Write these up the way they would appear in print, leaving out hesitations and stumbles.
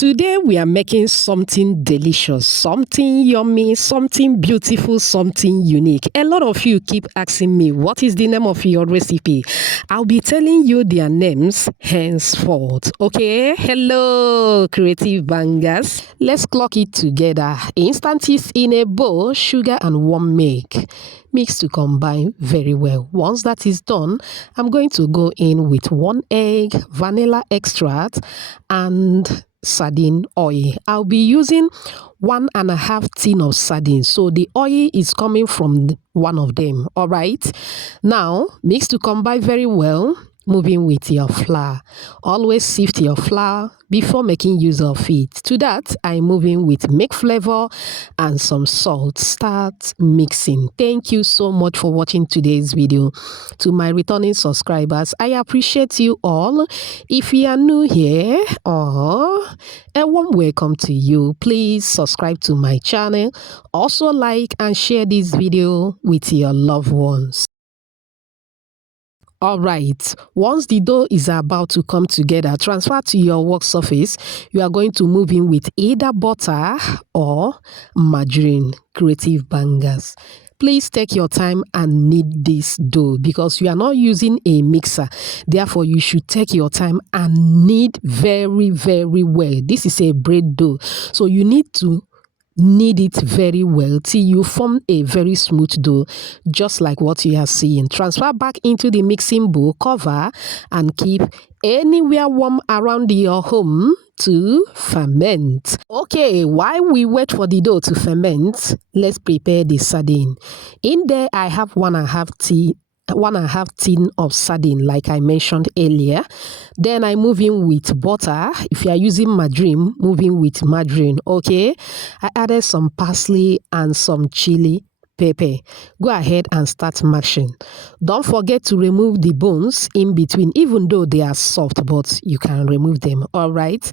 Today we are making something delicious, something yummy, something beautiful, something unique. A lot of you keep asking me, what is the name of your recipe? I'll be telling you their names henceforth. Okay, hello creative bangers. Let's clock it together. Instant yeast in a bowl, sugar and warm milk. Mix to combine very well. Once that is done, I'm going to go in with 1 egg, vanilla extract, and sardine oil. I'll be using 1.5 tin of sardines, so the oil is coming from one of them. All right, now mix to combine very well. Moving with your flour. Always sift your flour before making use of it. To that, I'm moving with milk flavor and some salt. Start mixing. Thank you so much for watching today's video. To my returning subscribers, I appreciate you all. If you are new here, a warm welcome to you. Please subscribe to my channel. Also like and share this video with your loved ones. Alright, once the dough is about to come together, transfer to your work surface. You are going to move in with either butter or margarine. Creative bangers. Please take your time and knead this dough because you are not using a mixer. Therefore, you should take your time and knead very, very well. This is a bread dough, so you need to knead it very well till you form a very smooth dough, just like what you are seeing. Transfer back into the mixing bowl, cover, and keep anywhere warm around your home to ferment. Okay, while we wait for the dough to ferment, let's prepare the sardine. In there, I have 1.5 tin of sardine, like I mentioned earlier. Then I move in with butter. If you are using margarine, move in with margarine. Okay, I added some parsley and some chili pepper. Go ahead and start mashing. Don't forget to remove the bones in between, even though they are soft, but you can remove them. All right,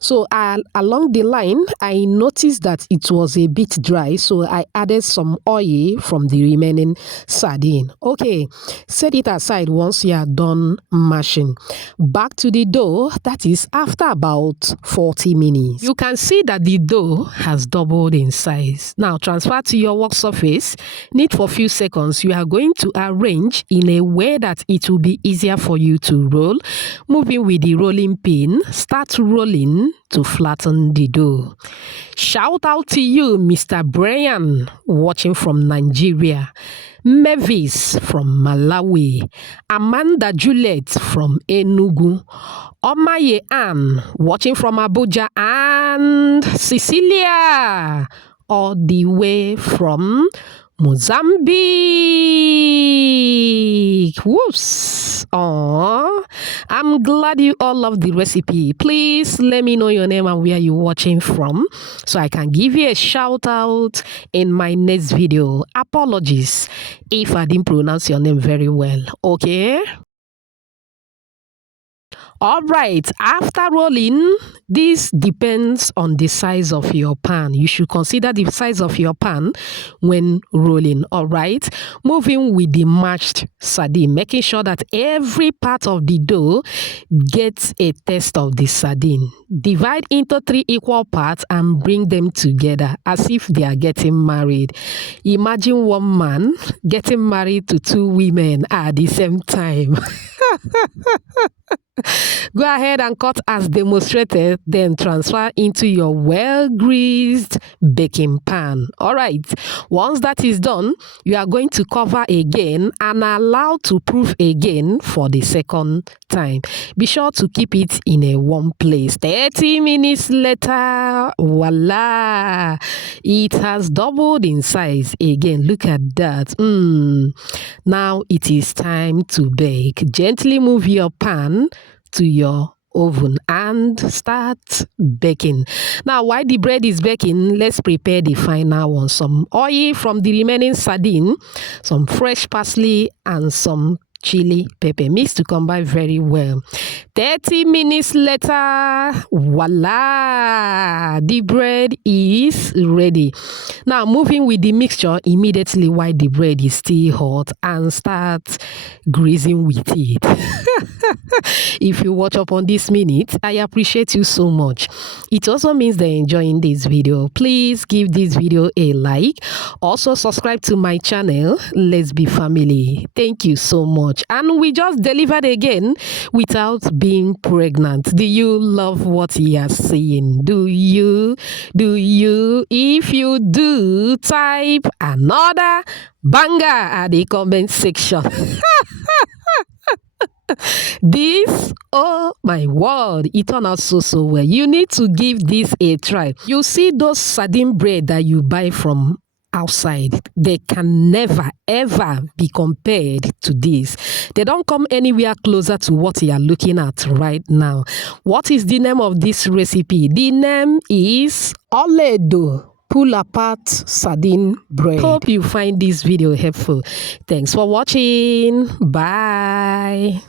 so along the line I noticed that it was a bit dry, so I added some oil from the remaining sardine. Okay, set it aside. Once you are done mashing, back to the dough. That is after about 40 minutes. You can see that the dough has doubled in size. Now transfer to your work surface. Knead for a few seconds. You are going to arrange in a way that it will be easier for you to roll. Moving with the rolling pin, start rolling to flatten the dough. Shout out to you, Mr. Brian, watching from Nigeria, Mavis from Malawi, Amanda Juliet from Enugu, Omaye Ann, watching from Abuja, and Cecilia, all the way from Mozambique. Whoops. Aww. I'm glad you all love the recipe. Please let me know your name and where you're watching from so I can give you a shout out in my next video. Apologies if I didn't pronounce your name very well. Okay? All right, after rolling, this depends on the size of your pan. You should consider the size of your pan when rolling. All right, moving with the mashed sardine, making sure that every part of the dough gets a taste of the sardine. Divide into 3 equal parts and bring them together as if they are getting married. Imagine one man getting married to 2 women at the same time. Go ahead and cut as demonstrated, then transfer into your well-greased baking pan. All right, once that is done, you are going to cover again and allow to proof again for the second time. Be sure to keep it in a warm place. 30 minutes later, voila, it has doubled in size again. Look at that. Now it is time to bake. Gently move your pan to your oven and start baking. Now while the bread is baking, let's prepare the final one. Some oil from the remaining sardine, some fresh parsley, and some chili pepper. Mix to combine very well. 30 minutes later, voila, the bread is ready. Now moving with the mixture immediately while the bread is still hot and start greasing with it. If you watch up on this minute, I appreciate you so much. It also means they're enjoying this video. Please give this video a like. Also subscribe to my channel. Let's be family. Thank you so much. And we just delivered again without being pregnant. Do you love what he is saying? Do you? If you do, type another banger at the comment section. This, oh my word, it turned out so well. You need to give this a try. You see those sardine bread that you buy from outside, they can never ever be compared to this. They don't come anywhere closer to what you are looking at right now. What is the name of this recipe? The name is Irresistible Pull Apart Sardine Bread. Hope you find this video helpful. Thanks for watching. Bye.